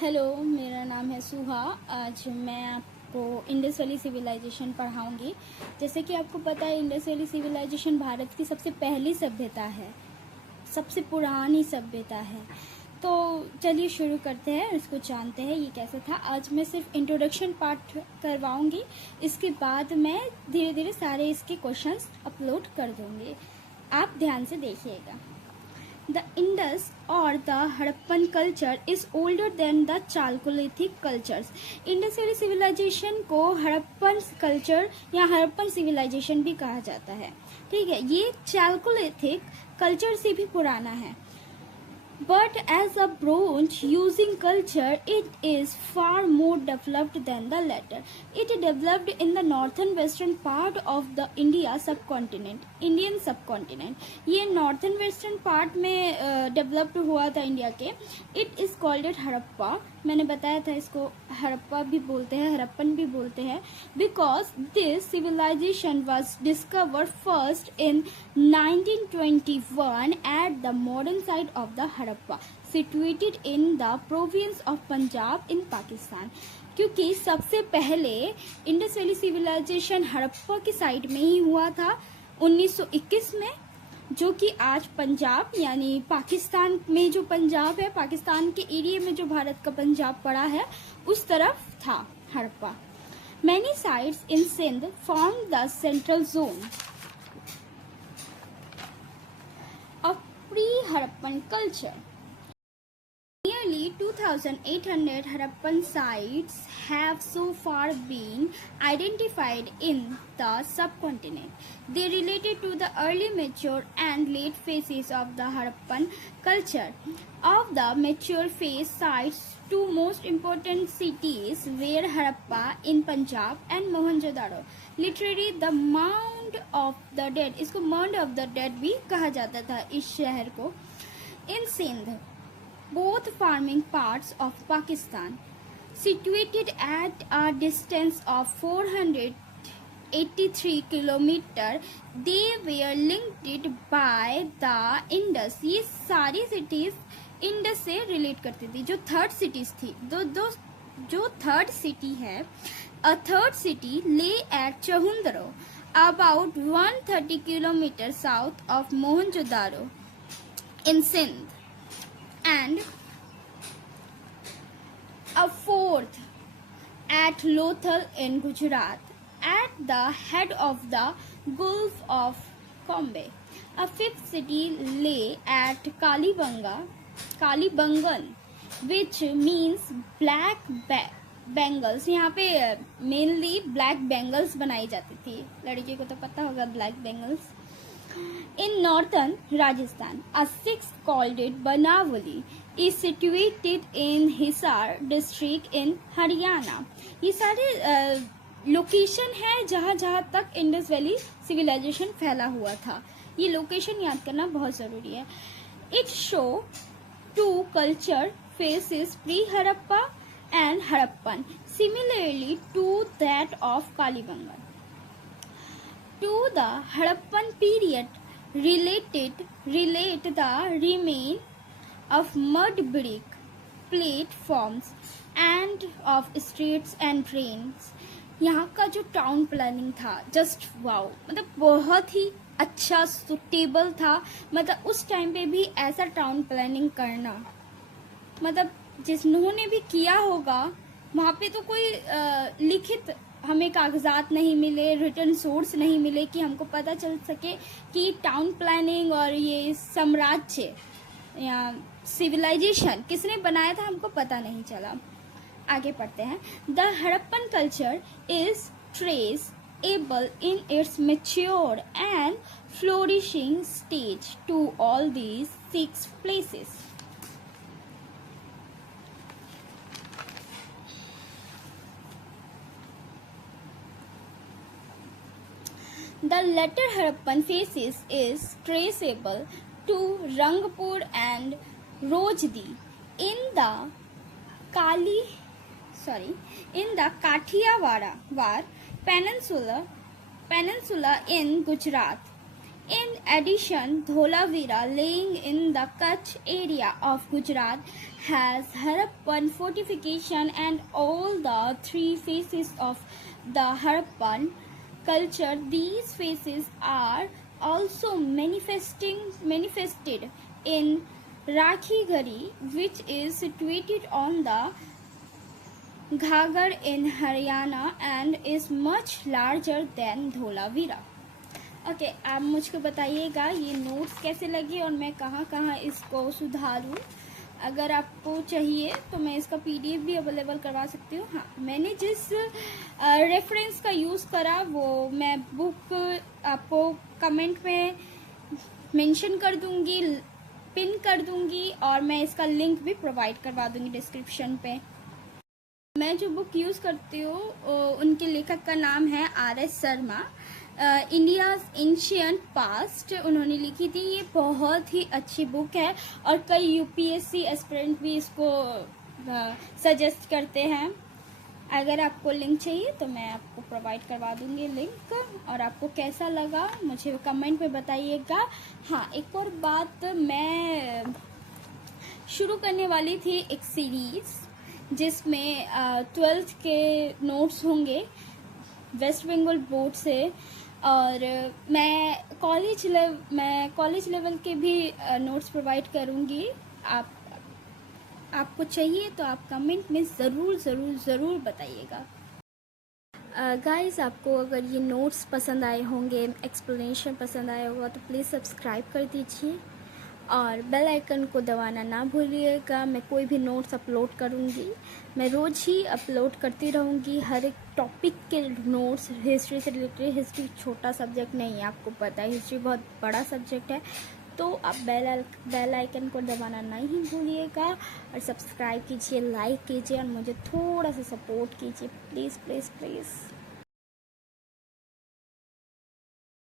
Hello, मेरा नाम है सुहा। आज मैं आपको इंडस वैली सिविलाइजेशन पढ़ाऊंगी। जैसे कि आपको पता है, इंडस वैली सिविलाइजेशन भारत की सबसे पहली सभ्यता है, सबसे पुरानी सभ्यता है। तो चलिए शुरू करते हैं, इसको जानते हैं ये कैसे था। आज मैं सिर्फ इंट्रोडक्शन पार्ट करवाऊंगी, इसके बाद मैं धीरे धीरे सारे इसके क्वेश्चंस अपलोड कर दूंगी। आप ध्यान से देखिएगा। The Indus or the Harappan culture is older than the Chalcolithic cultures. Indus valley civilization को हड़प्पन कल्चर या हड़प्पन सिविलाइजेशन भी कहा जाता है। ठीक है, ये चालकोलिथिक कल्चर से भी पुराना है। But as a bronze using culture, it is far more developed than the latter. It developed in the northern western part of the India subcontinent, Indian subcontinent. ये northern western part में developed हुआ था India के. It is called it Harappa. मैंने बताया था इसको हड़प्पा भी बोलते हैं, हड़प्पन भी बोलते हैं, because this civilization was discovered first in 1921 at the modern site of the Harappa, situated in the province of Punjab in Pakistan. क्योंकि सबसे पहले इंडस वैली सिविलाइजेशन हड़प्पा की साइड में ही हुआ था 1921 में, जो कि आज पंजाब यानी पाकिस्तान में जो पंजाब है, पाकिस्तान के एरिया में जो भारत का पंजाब पड़ा है, उस तरफ था Harappa. Many sites in Sindh form the central zone of pre-Harappan culture. Nearly 2,800 Harappan sites have so far been identified in the subcontinent. They related to the early mature and late phases of the Harappan culture. Of the mature phase sites, two most important cities were Harappa in Punjab and Mohenjo-daro. Literally the Mound of the Dead, इसको Mound of the Dead भी कहा जाता था इस शहर को. In Sindh, both farming parts of Pakistan, situated at a distance of 483 kilometer, they were linked by the Indus. ये सारी cities इंडस से रिलेट करती थी. जो थर्ड सिटीज थी, जो थर्ड सिटी है, a third city lay at Chanhudaro, about 130 kilometre south of Mohenjodaro in Sindh, and a fourth at Lothal in Gujarat, at the head of the Gulf of Cambay. A fifth city lay at Kalibangan, which means black bangles. यहाँ पे mainly black bangles बनाई जाती थी. लड़की को तो पता होगा black bangles. In northern Rajasthan, a sixth called it Banavali is situated in Hisar district in Haryana. ये सारे लोकेशन है जहाँ तक इंडस वैली सिविलाइजेशन फैला हुआ था. ये लोकेशन याद करना बहुत जरूरी है. It show two culture phases, pre-Harappa and Harappan, similarly to that of Kalibangan. To the Harappan period relate the remain of mud brick platforms and of streets and trains. यहाँ का जो टाउन प्लानिंग था, just wow, मतलब बहुत ही अच्छा suitable था. मतलब उस टाइम पे भी ऐसा टाउन प्लानिंग करना, मतलब जिन्होंने भी किया होगा, वहाँ पे तो कोई लिखित हमें कागजात नहीं मिले, रिटर्न सोर्स नहीं मिले कि हमको पता चल सके कि टाउन प्लानिंग और ये साम्राज्य या सिविलाइजेशन किसने बनाया था, हमको पता नहीं चला. आगे पढ़ते हैं. The Harappan culture is traceable in its mature and flourishing stage to all these 6 places. The latter Harappan phases is traceable to Rangpur and Rojdi in the Kathiawar Peninsula in Gujarat. In addition, Dholavira, laying in the Kutch area of Gujarat, has Harappan fortification and all the three phases of the Harappan culture. These phases are also manifested in Rakhigari, which is situated on the Ghaggar in Haryana and is much larger than Dholavira. Okay आप मुझको बताइएगा ये notes कैसे लगे और मैं कहाँ कहाँ इसको सुधारूँ। अगर आपको चाहिए तो मैं इसका पीडीएफ भी अवेलेबल करवा सकती हूँ। हाँ, मैंने जिस रेफरेंस का यूज़ करा वो मैं बुक आपको कमेंट में मेंशन कर दूँगी, पिन कर दूँगी और मैं इसका लिंक भी प्रोवाइड करवा दूँगी डिस्क्रिप्शन पे। मैं जो बुक यूज़ करती हूँ उनके लेखक का नाम है RS. Sharma. India's ancient past उन्होंने लिखी थी। ये बहुत ही अच्छी बुक है और कई यूपीएससी एस्पिरेंट भी इसको सजेस्ट करते हैं। अगर आपको लिंक चाहिए तो मैं आपको प्रोवाइड करवा दूंगी लिंक। और आपको कैसा लगा मुझे कमेंट में बताइएगा। हाँ, एक और बात, मैं शुरू करने वाली थी एक सीरीज़ जिसमें 12th के नोट्स होंगे वेस्ट बंगाल बोर्ड से, और मैं कॉलेज लेवल के भी नोट्स प्रोवाइड करूँगी। आपको चाहिए तो आप कमेंट में ज़रूर बताइएगा। गाइस, आपको अगर ये नोट्स पसंद आए होंगे, एक्सप्लेनेशन पसंद आया होगा तो प्लीज़ सब्सक्राइब कर दीजिए और बेल आइकन को दबाना ना भूलिएगा। मैं कोई भी नोट्स अपलोड करूँगी, मैं रोज़ ही अपलोड करती रहूँगी हर एक टॉपिक के नोट्स। हिस्ट्री से रिलेटेड, हिस्ट्री छोटा सब्जेक्ट नहीं है, आपको पता है हिस्ट्री बहुत बड़ा सब्जेक्ट है। तो आप बेल आइकन को दबाना नहीं भूलिएगा और सब्सक्राइब कीजिए, लाइक कीजिए और मुझे थोड़ा सा सपोर्ट कीजिए, प्लीज़ प्लीज़ प्लीज़।